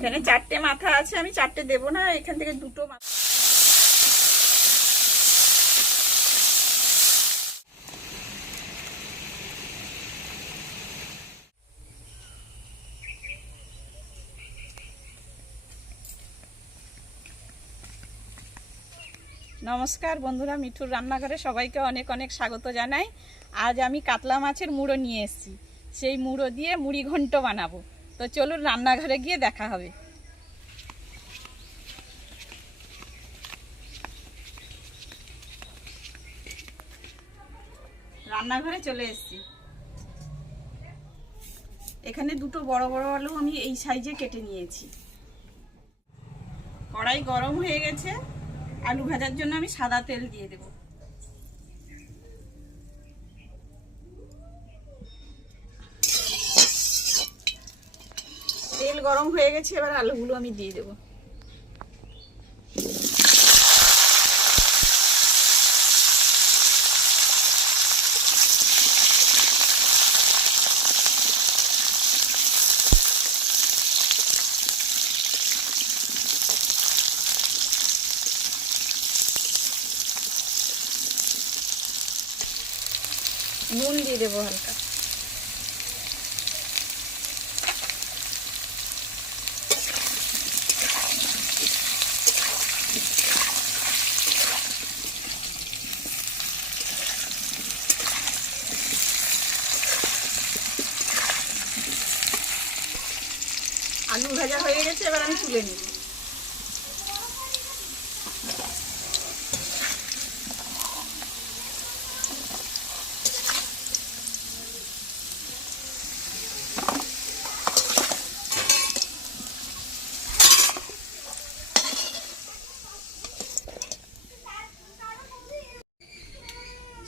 এখানে চারটে মাথা আছে, আমি চারটে দেবো না, এখান থেকে দুটো মাথা নমস্কার বন্ধুরা, মিঠুর রান্নাঘরে সবাইকে অনেক অনেক স্বাগত জানাই। আজ আমি কাতলা মাছের মুড়ো নিয়ে এসেছি। সেই মুড়ো দিয়ে মুড়ি ঘন্ট বানাবো। তো চলুন রান্নাঘরে গিয়ে দেখা হবে। রান্নাঘরে চলে এসেছি। এখানে দুটো বড় বড় আলু আমি এই সাইজে কেটে নিয়েছি। কড়াই গরম হয়ে গেছে। আলু ভাজার জন্য আমি সাদা তেল দিয়ে দেব। গরম হয়ে গেছে এবার আলুগুলো আমি দিয়ে দেব। নুন দিয়ে দেবো হালকা আলু ভাজা হয়ে গেছে এবার আমি তুলে নিব।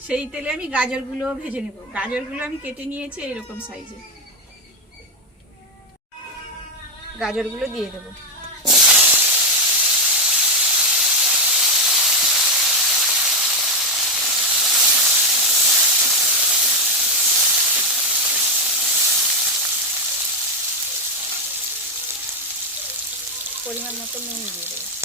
সেই তেলে আমি গাজরগুলো ভেজে নেব। গাজরগুলো আমি কেটে নিয়েছি এইরকম সাইজে গাজরগুলো দিয়ে দেবো। পরিমাণ মতো নুন দিয়ে দেবো।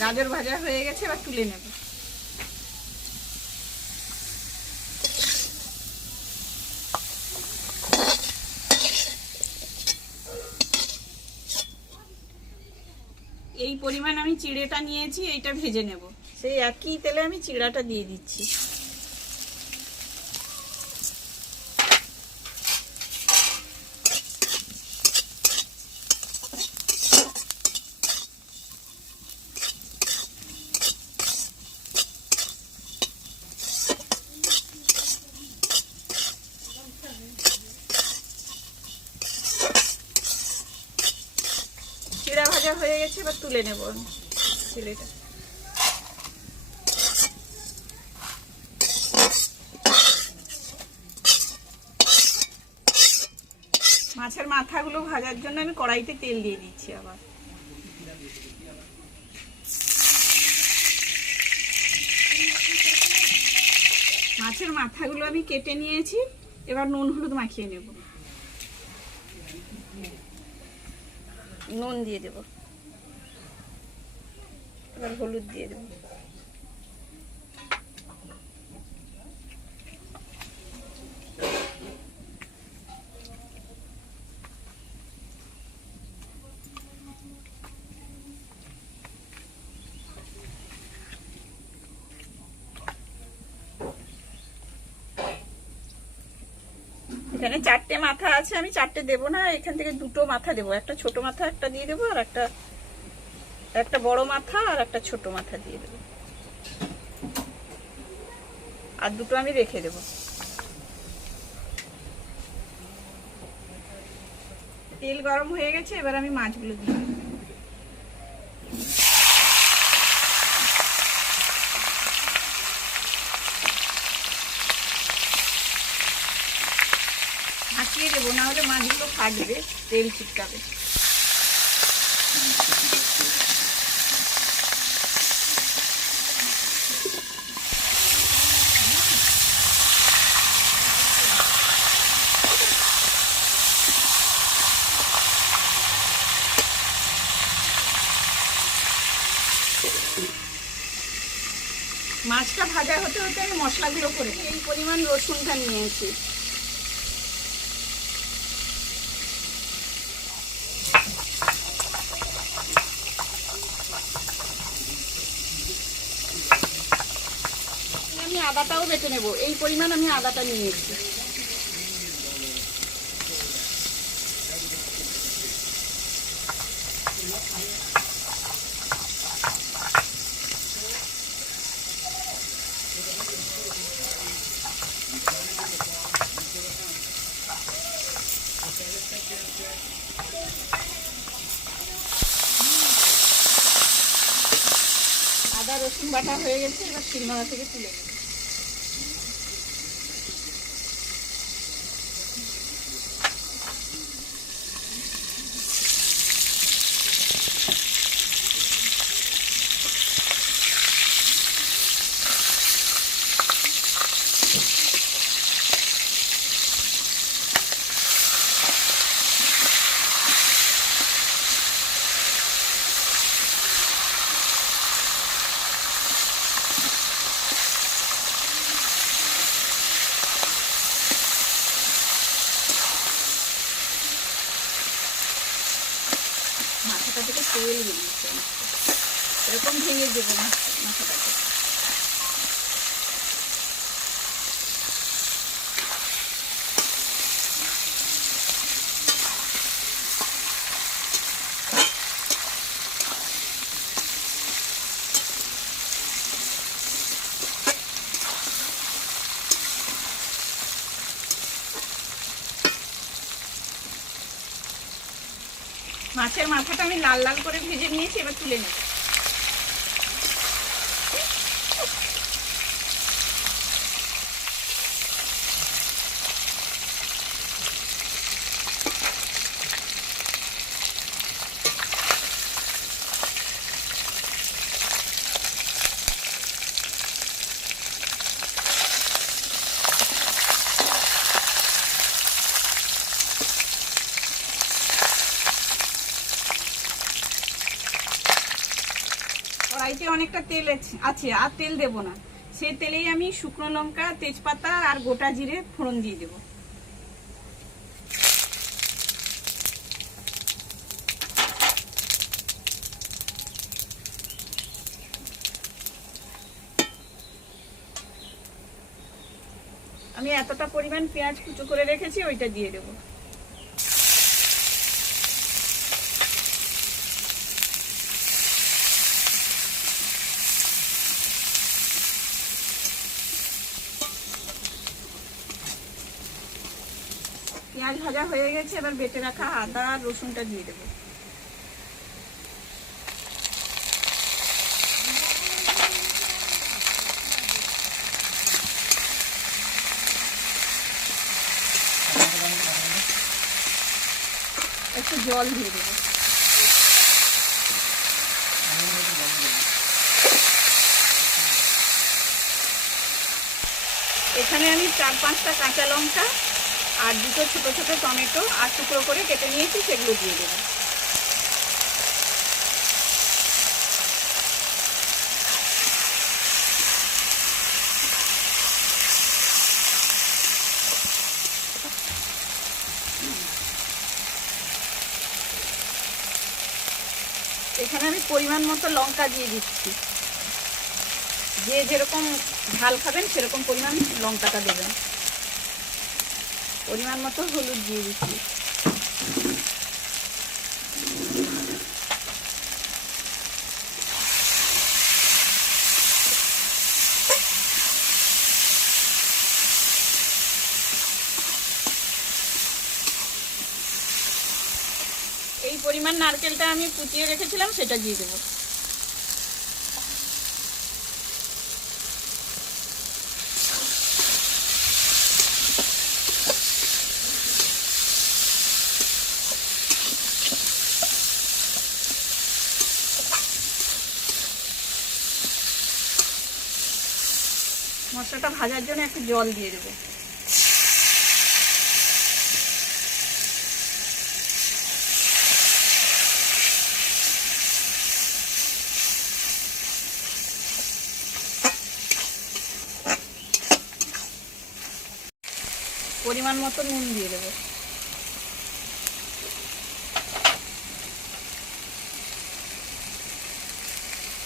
গাজর ভাজা হয়ে গেছে, এবার তুলে নেব। এই পরিমাণ আমি চিড়েটা নিয়েছি, এইটা ভেজে নেব। সেই একই তেলে আমি চিড়াটা দিয়ে দিচ্ছি চিড়া ভাজা হয়ে গেছে এবার তুলে নেব চিড়েটা মাছের মাথাগুলো ভাজার জন্য আমি কড়াইতে তেল দিয়ে দিচ্ছি আবার। মাছের মাথাগুলো আমি কেটে নিয়েছি, এবার নুন হলুদ মাখিয়ে নেব। নুন দিয়ে দেব। এবার হলুদ দিয়ে দেব। এখানে চারটে মাথা আছে, আমি চারটে দেবো না, এখান থেকে দুটো মাথা দেবো। একটা ছোট মাথা, একটা দিয়ে দেবো, আর একটা একটা বড় মাথা আর একটা ছোট মাথা দিয়ে দেবো। আর দুটো আমি রেখে দেবো। তেল গরম হয়ে গেছে, এবার আমি মাছগুলো দিয়ে। ঢাকিয়ে দেবো, না হলে মাছগুলো ফাটবে, তেল ছিটকাবে। ভাজা হতে হতে আমি মশলাগুলো করে। এই পরিমাণ রসুনটা নিয়েছি। আমি আদাটাও বেটে নেব। এই পরিমাণ আমি আদাটা নিয়েছি আদা রসুন বাটা হয়ে গেছে এবার শিলনোড়া থেকে তুলে নেব মাথাটা থেকে তেল বেরিয়েছে এরকম ভেঙে দেবো মাথাটাকে মাছের মাথাটা আমি লাল লাল করে ভেজে নিয়েছি এবার তুলে নেব কড়াইতে অনেকটা তেল আছে- আর তেল দেব না। সেই তেলেই আমি শুকনো লঙ্কা, তেজপাতা আর গোটা জিরে ফোড়ন দিয়ে দেবো। আমি এতটা পরিমাণ পেঁয়াজ কুচো করে রেখেছি, ওইটা দিয়ে দেবো। পেঁয়াজ ভাজা হয়ে গেছে, এবার বেটে রাখা আদা আর রসুনটা দিয়ে দেবো। একটু জল দিয়ে দেবো। এখানে আমি চার পাঁচটা কাঁচা লঙ্কা আর দুটো ছোটো ছোটো টমেটো আর টুকরো করে কেটে নিয়েছি, সেগুলো দিয়ে দেবো। এখানে আমি পরিমাণ মতো লঙ্কা দিয়ে দিচ্ছি। যে যেরকম ঝাল খাবেন, সেরকম পরিমাণ লঙ্কাটা দেবেন। পরিমাণ মতো হলুদ দিয়ে দিচ্ছি। এই পরিমাণ নারকেলটা আমি কুচিয়ে রেখেছিলাম সেটা দিয়ে দেবো। উচ্ছেটা ভাজার জন্য একটু জল দিয়ে দেবো। পরিমাণ মতো নুন দিয়ে দেবো।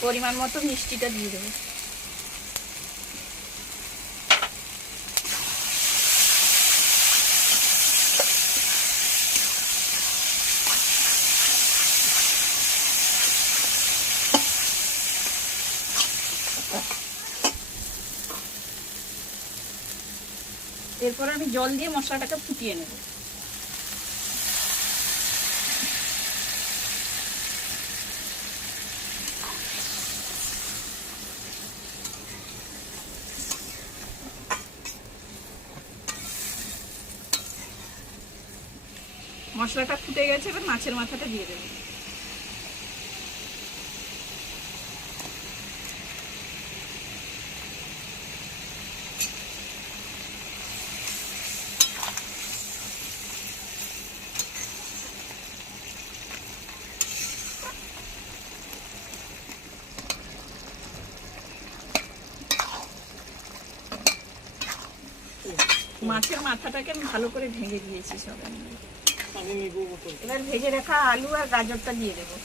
পরিমাণ মতো মিষ্টিটা দিয়ে দেবো। এরপর আমি জল দিয়ে মশলাটাকে ফুটিয়ে নেব। মশলাটা ফুটে গেছে, এবার মাছের মাথাটা দিয়ে দেবো। মাছের মাথাটাকে আমি ভালো করে ভেঙে দিয়েছি সবাই এবার ভেজে রাখা আলু আর গাজরটা দিয়ে দেবো।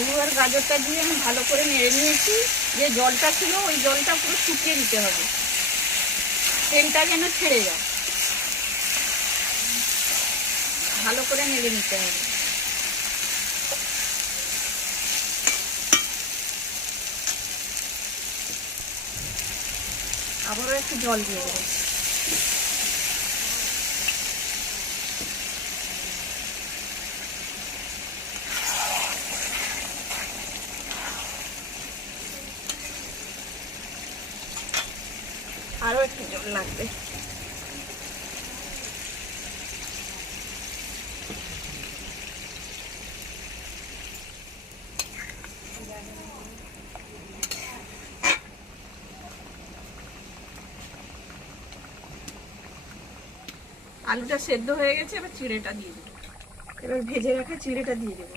আলু আর গাজরটা দিয়ে আমি ভালো করে নেড়ে নিয়েছি। যে জলটা ছিল, ওই জলটা পুরো শুকিয়ে দিতে হবে। তেলটা যেন ছেড়ে যায়। ভালো করে নেড়ে নিতে হবে। আবারও একটু জল দিয়ে দেবো আরও একটু জল লাগবে। আলুটা সেদ্ধ হয়ে গেছে, এবার চিড়েটা দিয়ে দেবো। এবার ভেজে রাখা চিড়েটা দিয়ে দেবো।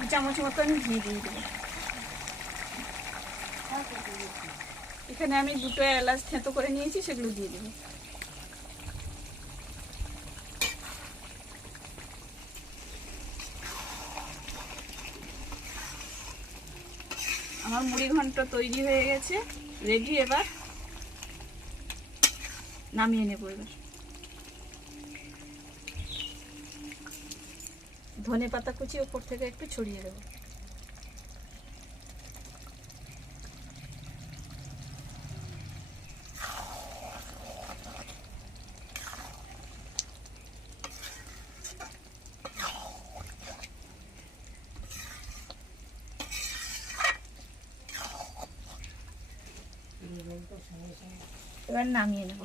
দু চামচ মতো আমি ঘি দিয়ে দেবো। এখানে আমি দুটো এলাচ থেঁতো করে নিয়েছি, সেগুলো দিয়ে দেবো। আমার মুড়ি ঘন্ট তৈরি হয়ে গেছে। রেডি এবার নামিয়ে নেব এবার। ধনে পাতা কুচি ওপর থেকে একটু ছড়িয়ে দেবো। এবার নামিয়ে নেব।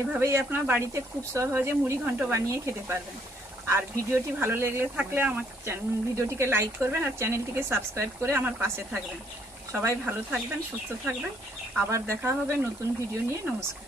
এভাবেই আপনার বাড়িতে খুব সহজে মুড়ি ঘন্ট বানিয়ে খেতে পারবেন। আর ভিডিওটি ভালো লেগে থাকলে আমার ভিডিওটিকে লাইক করবেন আর চ্যানেলটিকে সাবস্ক্রাইব করে আমার পাশে থাকবেন। সবাই ভালো থাকবেন, সুস্থ থাকবেন। আবার দেখা হবে নতুন ভিডিও নিয়ে। নমস্কার।